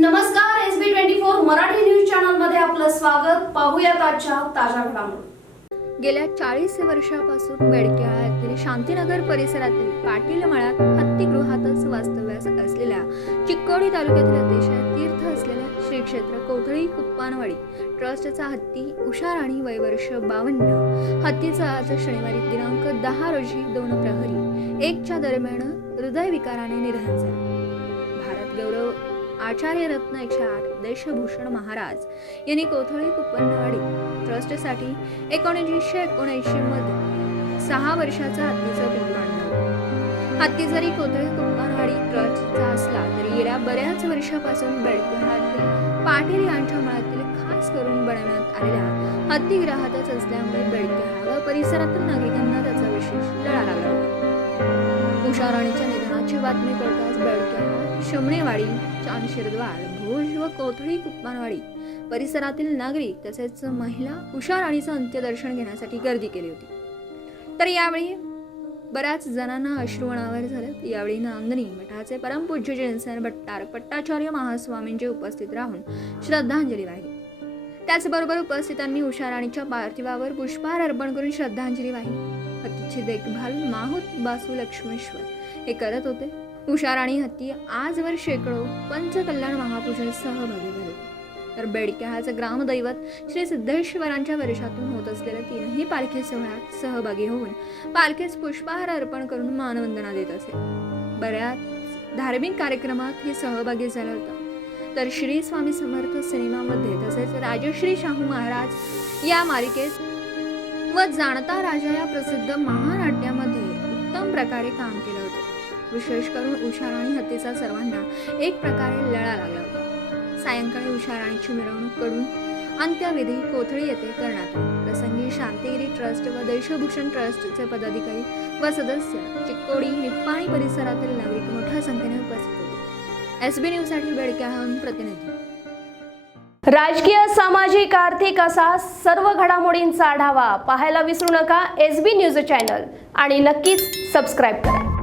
नमस्कार S B twenty four Marathi स्वागत. पाहूयात आजच्या ताज्या घडामोडी. गेल्या चाळीस वर्षापासून बेडक्याळा येथील शांतीनगर परिसरातील पाटील मळ्यात हत्तीगृहातच वास्तव्यास असलेल्या चिक्कोडी तालुक्यातील अतिशय तीर्थ असलेल्या श्री क्षेत्र कोथळी कुप्पानवाडी ट्रस्टचा हत्ती उषा राणी वयवर्ष बावन्न. हत्तीचा आज शनिवारी दिनांक दहा रोजी दोन प्रहरी एकच्या दरम्यान हृदयविकाराने निधन झाले. भारत गौरव आचार्य रत्न एकशे आठ देशभूषण महाराज यांनी कोथळी कुप्पनवाडी ट्रस्टसाठी एकोणऐंशी एकोणऐंशी मध्ये सहा वर्षाचा हत्तीचं बिल आणलं. हत्ती जरी कोथळी कुंभारवाडी ट्रस्टचा असला तरी गेल्या बऱ्याच वर्षापासून बेडकिहातील पाटील यांच्या मळातील खास करून बनवण्यात आलेल्या हत्तीगृहातच असल्यामुळे बेडकिहा व परिसरातील नागरिकांना त्याचा विशेष लढा लागला. होता उषा निधनाची बातमी कळताच बेडकिहा शमणेवाडी चांदशिरद्वार भोज व कोथळी कुप्पानवाडी परिसरातील नागरिक तसेच महिला उषा राणीचं अंत्यदर्शन घेण्यासाठी गर्दी केली होती. तर यावेळी बऱ्याच जणांना अश्रू अनावर झाले. यावेळी नांदणी मठाचे परमपूज्य जयंसन भट्टार पट्टाचार्य महास्वामींचे उपस्थित राहून श्रद्धांजली वाहिली. त्याचबरोबर उपस्थितांनी उषा राणीच्या पार्थिवावर पुष्पहार अर्पण करून श्रद्धांजली वाहिली. हत्तीची देखभाल माहूत बासू लक्ष्मेश्वर हे करत होते. हुशार आणि हत्ती आजवर शेकडो पंचकल्याण महापूजेत सहभागी झाले. तर बेडक्या हाचं ग्रामदैवत श्री सिद्धेश्वरांच्या वर्षातून होत असलेल्या तीनही पालखी सोहळ्यात सहभागी होऊन पालखीस पुष्पहार अर्पण करून मानवंदना देत असे. बऱ्याच धार्मिक कार्यक्रमात हे सहभागी झालं होता. तर श्री स्वामी समर्थ सिनेमामध्ये तसेच राजश्री शाहू महाराज या मालिकेत व जाणता राजा या प्रसिद्ध महानाट्यामध्ये उत्तम प्रकारे काम केलं होतं. विशेष करून उषा राणी हत्तीचा सर्वांना एक प्रकारे लळा लागला होता. सायंकाळी उषा राणीची मिरवणूक करून अंत्यविधी कोथळी येथे करण्यात प्रसंगी शांतिगिरी ट्रस्ट व देशभूषण ट्रस्टचे पदाधिकारी व सदस्य चिक्कोडी निप्पाणी परिसरातील नागरिक मोठ्या संख्येने उपस्थित होते. एस बी न्यूजसाठी बेडक्याहून प्रतिनिधी. राजकीय सामाजिक आर्थिक असा सर्व घडामोडींचा आढावा पाहायला विसरू नका. एस बी न्यूज चॅनल आणि नक्कीच सबस्क्राईब करा.